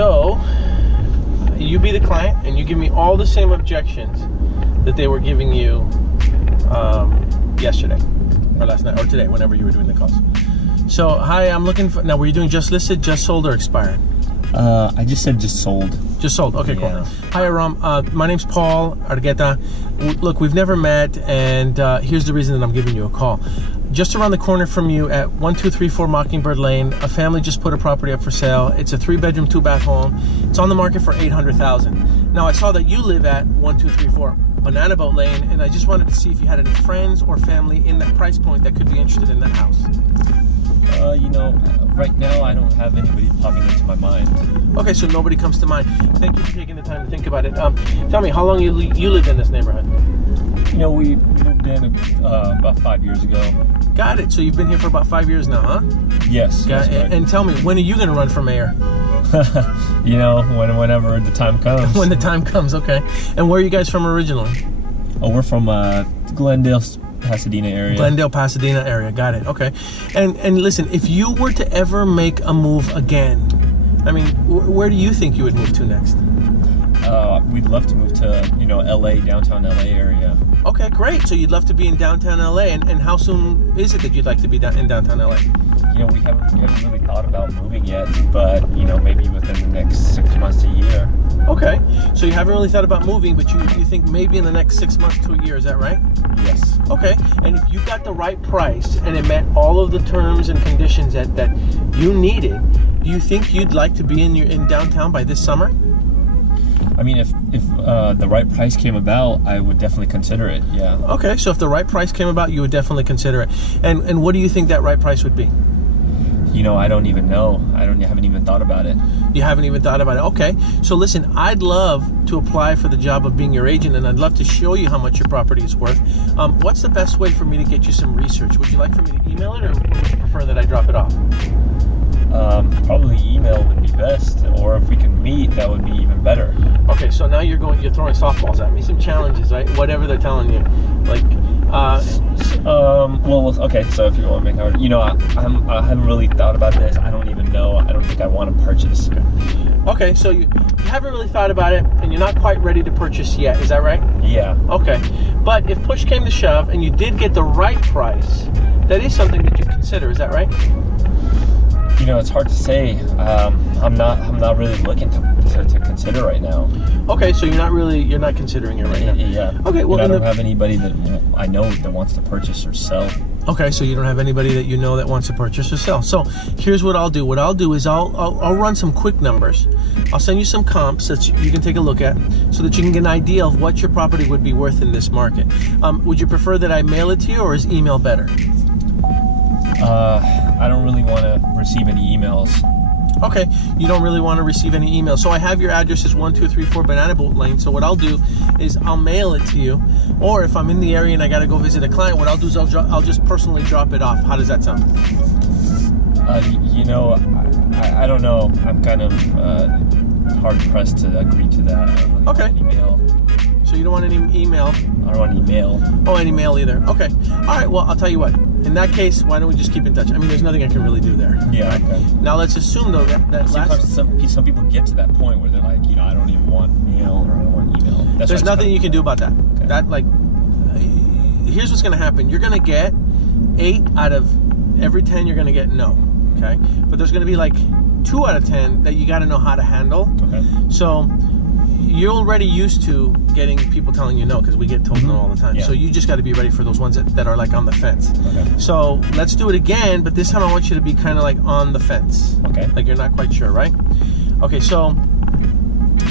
So you be the client and you give me all the same objections that they were giving you yesterday or last night or today, whenever you were doing the calls. So, hi, I'm looking for, now were you doing just listed, just sold, or expired? I just said just sold. Just sold, okay, Yeah. cool. Hi, Aram, my name's Paul Argueta. Look, we've never met, and here's the reason that I'm giving you a call. Just around the corner from you at 1234 Mockingbird Lane, a family just put a property up for sale. It's a 3-bedroom, 2-bath home. It's on the market for $800,000. Now, I saw that you live at 1234 Banana Boat Lane, and I just wanted to see if you had any friends or family in that price point that could be interested in that house. Right now I don't have anybody popping into my mind. Okay, so nobody comes to mind. Thank you for taking the time to think about it. Tell me, how long you lived in this neighborhood? We moved in about 5 years ago. Got it. So you've been here for about 5 years now, huh? Yes. Got it. Right. And tell me, when are you going to run for mayor? Whenever the time comes. When the time comes, okay. And where are you guys from originally? Oh, we're from Glendale, Pasadena area. Glendale, Pasadena area. Got it. Okay. And listen, if you were to ever make a move again, I mean, where do you think you would move to next? We'd love to move to, LA, downtown LA area. Okay, great. So you'd love to be in downtown LA. And how soon is it that you'd like to be in downtown LA? We haven't really thought about moving yet, but, maybe within the next 6 months to a year. Okay. So you haven't really thought about moving, but you think maybe in the next 6 months to a year. Is that right? Yes. Okay. And if you got the right price and it met all of the terms and conditions that you needed, do you think you'd like to be in downtown by this summer? I mean, if the right price came about, I would definitely consider it, yeah. Okay, so if the right price came about, you would definitely consider it. And what do you think that right price would be? I don't even know. I haven't even thought about it. You haven't even thought about it. Okay. So listen, I'd love to apply for the job of being your agent, and I'd love to show you how much your property is worth. What's the best way for me to get you some research? Would you like for me to email it, or would you prefer that I drop it off? Probably email would be best, or if we can meet, that would be even better. Okay, so now you're throwing softballs at me. Some challenges, right? Whatever they're telling you. Like, okay, so if you want to make it hard, I haven't really thought about this. I don't even know. I don't think I want to purchase. Okay, so you haven't really thought about it, and you're not quite ready to purchase yet. Is that right? Yeah. Okay, but if push came to shove and you did get the right price, that is something that you consider. Is that right? It's hard to say. I'm not really looking to consider right now. Okay, so you're not considering it right now. Yeah. Okay, well, I don't have anybody that I know that wants to purchase or sell. Okay, so you don't have anybody that you know that wants to purchase or sell. So here's what I'll do. What I'll do is I'll run some quick numbers. I'll send you some comps that you can take a look at, so that you can get an idea of what your property would be worth in this market. Would you prefer that I mail it to you, or is email better? I don't really want to receive any emails. Okay, you don't really want to receive any emails. So I have your address is 1234 Banana Boat Lane. So what I'll do is I'll mail it to you, or if I'm in the area and I got to go visit a client, what I'll do is I'll just personally drop it off. How does that sound? I don't know. I'm kind of hard pressed to agree to that. I don't really want email. So you don't want any email? I don't want email. Oh, any mail either. Okay. All right. Well, I'll tell you what. In that case, why don't we just keep in touch? I mean, there's nothing I can really do there. Yeah. Right? Okay. Now let's assume though that some people get to that point where they're like, I don't even want mail, or I don't want email. There's nothing you can do about that. Okay. That here's what's going to happen. You're going to get 8 out of every 10. You're going to get no. Okay. But there's going to be like 2 out of 10 that you got to know how to handle. Okay. So you're already used to getting people telling you no, because we get told no all the time. Yeah. So you just got to be ready for those ones that are like on the fence. Okay. So let's do it again, but this time I want you to be kind of like on the fence. Okay. Like you're not quite sure, right? Okay, so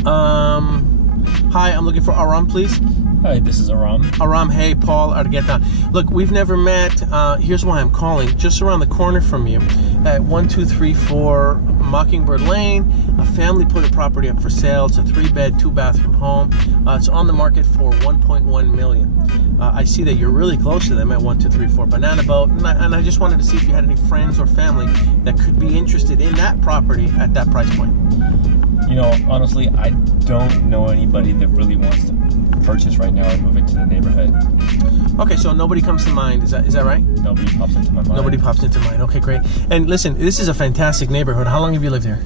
hi, I'm looking for Aram, please. Hi, this is Aram. Aram, hey, Paul Argueta. Look, we've never met. Here's why I'm calling. Just around the corner from you at 1234 Mockingbird Lane, a family put a property up for sale. It's a 3-bed, 2-bathroom home. It's on the market for $1.1 million. I see that you're really close to them at 1234 Banana Boat, and I just wanted to see if you had any friends or family that could be interested in that property at that price point. Honestly, I don't know anybody that really wants to purchase right now or move into the neighborhood. Okay, so nobody comes to mind. Is that right? Nobody pops into my mind. Nobody pops into mind. Okay, great. And listen, this is a fantastic neighborhood. How long have you lived here?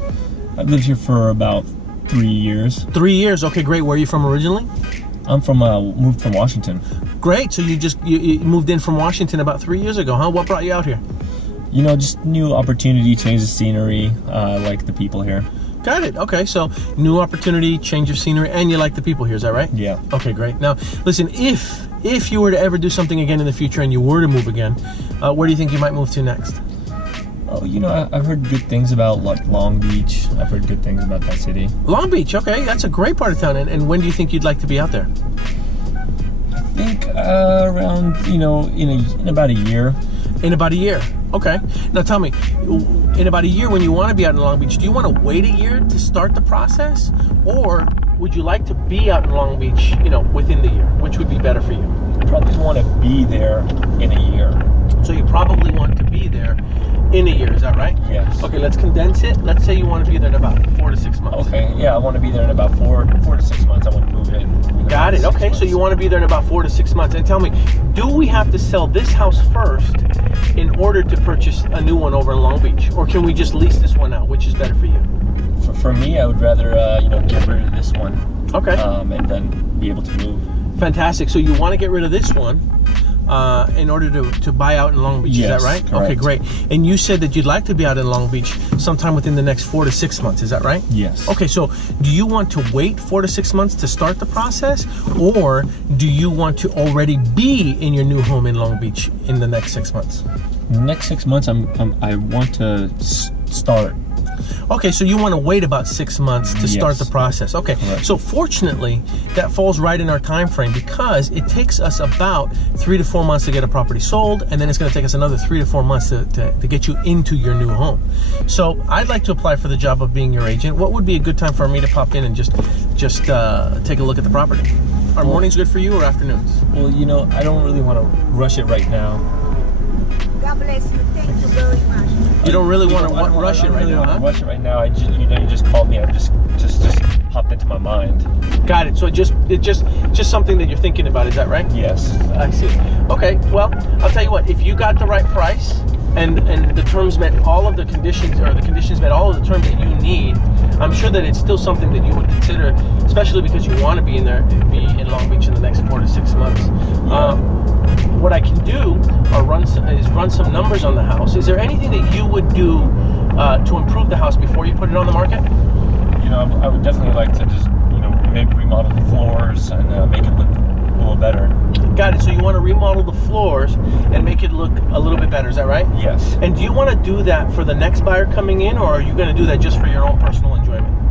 I've lived here for about 3 years. 3 years. Okay, great. Where are you from originally? I'm moved from Washington. Great. So you moved in from Washington about 3 years ago, huh? What brought you out here? Just new opportunity, change of scenery. I like the people here. Got it. Okay, so new opportunity, change of scenery, and you like the people here. Is that right? Yeah. Okay, great. Now, listen, if you were to ever do something again in the future and you were to move again, where do you think you might move to next? Oh, I've heard good things about Long Beach. I've heard good things about that city. Long Beach, okay, that's a great part of town. And when do you think you'd like to be out there? I think around, in about a year. In about a year. Okay. Now tell me, in about a year when you want to be out in Long Beach, do you want to wait a year to start the process? Or would you like to be out in Long Beach, within the year? Which would be better for you? I probably want to be there in a year. So you probably want to be there in a year, is that right? Yes. Okay, let's condense it. Let's say you want to be there in about 4 to 6 months. Okay, yeah, I want to be there in about 4 to 6 months. I want to move in. Got it. Okay, so you want to be there in about 4 to 6 months. And tell me, do we have to sell this house first in order to purchase a new one over in Long Beach? Or can we just lease this one out? Which is better for you? For me, I would rather, get rid of this one. Okay. And then be able to move. Fantastic. So you want to get rid of this one in order to buy out in Long Beach, yes, is that right? Correct. Okay, great. And you said that you'd like to be out in Long Beach sometime within the next 4 to 6 months, is that right? Yes. Okay, so do you want to wait 4 to 6 months to start the process, or do you want to already be in your new home in Long Beach in the next 6 months? Next 6 months, I want to start. Okay, so you want to wait about 6 months to start the process. Okay, correct. So fortunately, that falls right in our time frame because it takes us about 3 to 4 months to get a property sold, and then it's going to take us another 3 to 4 months to get you into your new home. So I'd like to apply for the job of being your agent. What would be a good time for me to pop in and just take a look at the property? Are mornings good for you or afternoons? Well, I don't really want to rush it right now. God bless you. Thank you very much. You don't really want to rush it right now, huh? Rush it right now. You just called me. I just popped into my mind. Got it. So it's just something that you're thinking about. Is that right? Yes. I see. Okay. Well, I'll tell you what. If you got the right price and the terms met all of the conditions, or the conditions met all of the terms that you need, I'm sure that it's still something that you would consider, especially because you want to be in Long Beach in the next 4 to 6 months. Yeah. What I can do is run some numbers on the house. Is there anything that you would do to improve the house before you put it on the market? I would definitely like to just, maybe remodel the floors and make it look a little better. Got it. So you want to remodel the floors and make it look a little bit better. Is that right? Yes. And do you want to do that for the next buyer coming in, or are you going to do that just for your own personal enjoyment?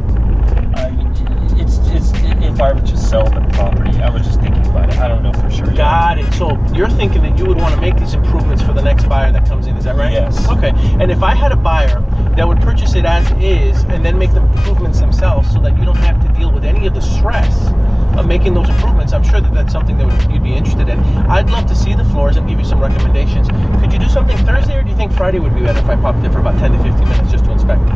If I were to sell the property, I was just thinking about it. I don't know for sure yet. Got it. So you're thinking that you would want to make these improvements for the next buyer that comes in. Is that right? Yes. Okay. And if I had a buyer that would purchase it as is and then make the improvements themselves so that you don't have to deal with any of the stress of making those improvements, I'm sure that that's something that you'd be interested in. I'd love to see the floors and give you some recommendations. Could you do something Thursday, or do you think Friday would be better if I popped in for about 10 to 15 minutes just to inspect it?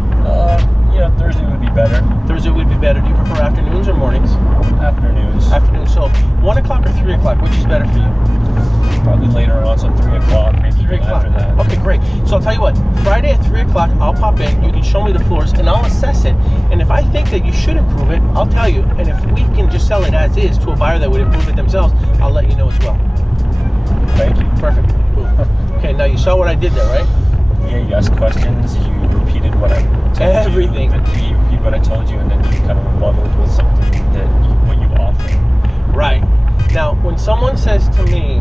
Thursday would be better. Thursday would be better. Do you prefer afternoons or mornings? Afternoons. Afternoons. So 1 o'clock or 3 o'clock, which is better for you? Probably later on, so 3 o'clock, maybe 3 o'clock. after that. Okay, great. So I'll tell you what, Friday at 3 o'clock, I'll pop in, you can show me the floors, and I'll assess it. And if I think that you should improve it, I'll tell you. And if we can just sell it as is to a buyer that would improve it themselves, I'll let you know as well. Thank you. Perfect. Boom. Okay, now you saw what I did there, right? Yeah, you asked questions, you repeated what I told Everything. you. You repeated what I told you, and then you kind of rebutted with something what you offered. Right. Now, when someone says to me,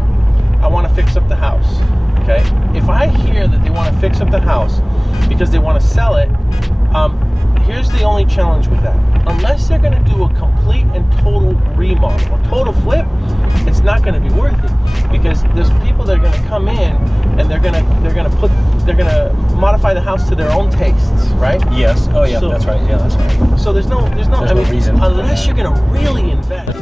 I want to fix up the house, okay? If I hear that they want to fix up the house because they want to sell it, here's the only challenge with that. Unless they're going to do a complete and total remodel, a total flip, it's not going to be worth it, because there's people that are going to come in and they're going to modify the house to their own tastes, right? Yes. Oh yeah, that's right. Yeah, that's right. So there's no reason unless you're going to really invest.